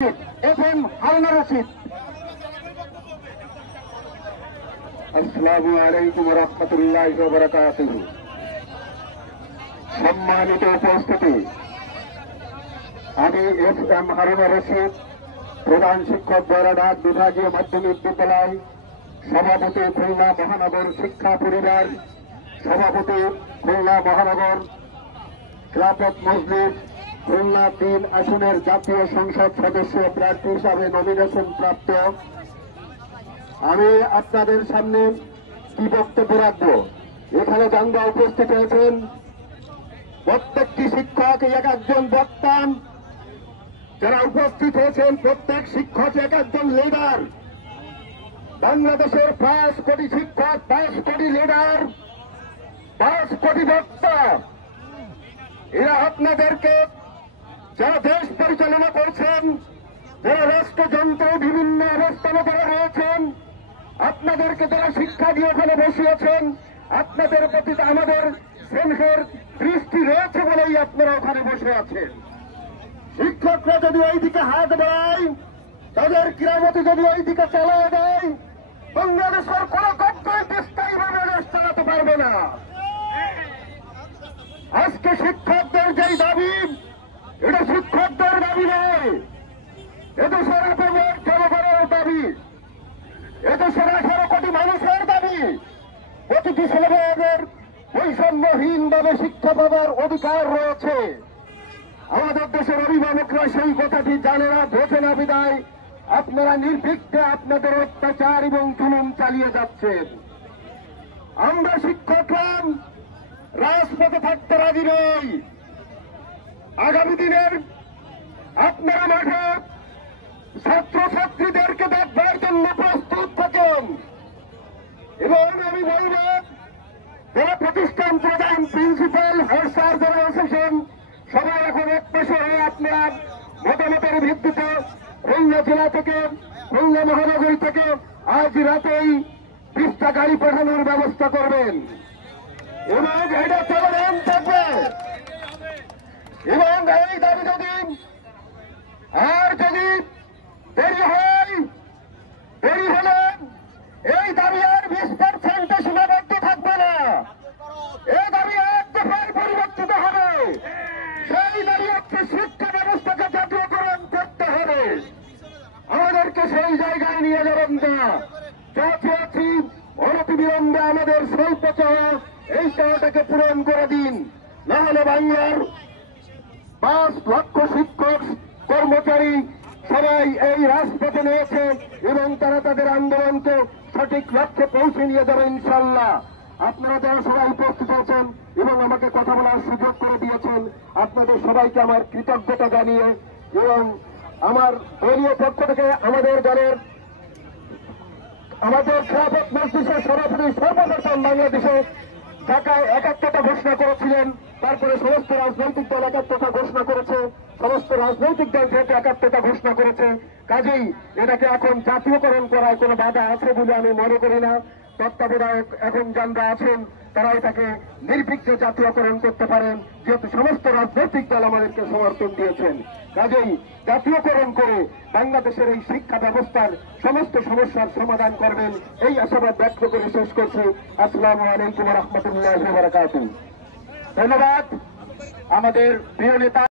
FM Harunur Rashid. আসসালামু আলাইকুম ওয়া রাহমাতুল্লাহি ওয়া বারাকাতুহু। সম্মানিত উপস্থিতি, আমি FM হারুনুর রশিদ, প্রধান শিক্ষক বরাডাক বিভাগীয় মাধ্যমিক বিদ্যালয়, সভাপতি খুলনা মহানগর শিক্ষা পরিবার, সভাপতি খুলনা মহানগর খেলাফত মজলিস খুলনা ৩ আসনের জাতীয় সংসদ সদস্য প্রার্থী হিসাবে নমিনেশন প্রাপ্ত। আমি আপনাদের সামনে কি বক্তব্য রাখবো। এখানে যারা উপস্থিত হয়েছেন প্রত্যেকটি শিক্ষক এক একজন বক্তা, যারা উপস্থিত হয়েছেন প্রত্যেক শিক্ষক এক একজন লিডার। বাংলাদেশের ৫ কোটি শিক্ষক, ৫ কোটি লিডার, ৫ কোটি বক্তা। এরা আপনাদেরকে যারা দেশ পরিচালনা করছেন, যারা রাষ্ট্রযন্ত্র বিভিন্ন অবস্থানে যারা রয়েছেন, আপনাদেরকে যারা শিক্ষা দিয়ে ওখানে বসিয়েছেন, আপনাদের প্রতি আমাদের স্নেহের দৃষ্টি রয়েছে বলেই আপনারা ওখানে বসে আছেন। শিক্ষকরা যদি ওইদিকে হাত বাড়ায়, তাদের কিরামতি যদি ওইদিকে চালিয়ে দেয়, বাংলাদেশের কোন গভর্নমেন্ট স্থায়ীভাবে দেশ চালাতে পারবে না। আজকে শিক্ষকদের যেই দাবি, এটা শিক্ষকদের দাবি নয়, এদেশের আপনাদের জনগণের দাবি, এদেশের 18 কোটি মানুষের দাবি। প্রতিটি ছেলেমেয়েদের বৈষম্যহীনভাবে শিক্ষা পাবার অধিকার রয়েছে। আমাদের দেশের অভিভাবকরা সেই কথাটি জানে না, বোঝে না বিদায় আপনারা নির্বিঘ্নে আপনাদের অত্যাচার এবং জুলুম চালিয়ে যাচ্ছেন। আমরা শিক্ষকরা রাজপথে থাকতে রাজি নই। আগামী দিনের আপনারা মাঠে ছাত্রছাত্রীদেরকে দেখবার জন্য প্রস্তুত থাকেন। এবং আমি বলব, যারা প্রতিষ্ঠান প্রধান, প্রিন্সিপাল, হেড স্যার যারা এসেছেন, সবাই এখন একপাশে হয়ে আপনারা মতামতের ভিত্তিতে খুলনা জেলা থেকে, খুলনা মহানগরী থেকে আজ রাতেই 20টা গাড়ি পাঠানোর ব্যবস্থা করবেন এবং এটা চলমান থাকবে। এবং এই দাবি যদি দেরি হয়, দেরি হলে এই দাবি আর 20% সীমাবদ্ধ থাকবে না। এই দাবি এক দফায় পরিবর্তিত হবে। সেই দাবি হচ্ছে শিক্ষা ব্যবস্থাকে জাতীয়করণ করতে হবে। আমাদেরকে সেই জায়গায় নিয়ে যাবেন না। চাচ্ছি অনতিবিলম্বে আমাদের স্বল্প চাওয়া এই চাওয়াটাকে পূরণ করে দিন, না হলে বাংলার 5 লক্ষ শিক্ষক কর্মচারী সবাই এই রাজপথে নিয়েছে এবং তারা তাদের আন্দোলনকে সঠিক লক্ষ্যে পৌঁছে নিয়ে যাবে ইনশাল্লাহ। আপনারা যারা সবাই উপস্থিত আছেন এবং আমাকে কথা বলার সুযোগ করে দিয়েছেন, আপনাদের সবাইকে আমার কৃতজ্ঞতা জানিয়ে এবং আমার দলীয় পক্ষ থেকে আমাদের দলের আমাদের খেলাফত মজলিসের সভাপতি সর্বপ্রথম বাংলাদেশে ঢাকায় একাত্মতা ঘোষণা করেছিলেন। তারপরে সমস্ত রাজনৈতিক দল একাত্মতা ঘোষণা করেছে, সমস্ত রাজনৈতিক দল যেহেতু একাত্মতা ঘোষণা করেছে, কাজেই এটাকে এখন জাতীয়করণ করায় কোনো বাধা আছে বলে আমি মনে করি না। তত্ত্বাবধায়ক এখন যারা আছেন তারা এটাকে নির্বিঘ্নে জাতীয়করণ করতে পারেন, যেহেতু সমস্ত রাজনৈতিক দল আমাদেরকে সমর্থন দিয়েছেন। কাজেই জাতীয়করণ করে বাংলাদেশের এই শিক্ষা ব্যবস্থার সমস্ত সমস্যার সমাধান করবেন, এই আশাবাদ ব্যক্ত করে শেষ করছি। আসসালামু আলাইকুম ওয়া রাহমাতুল্লাহি ওয়া বারাকাতুহু। ধন্যবাদ আমাদের প্রিয় নেতা।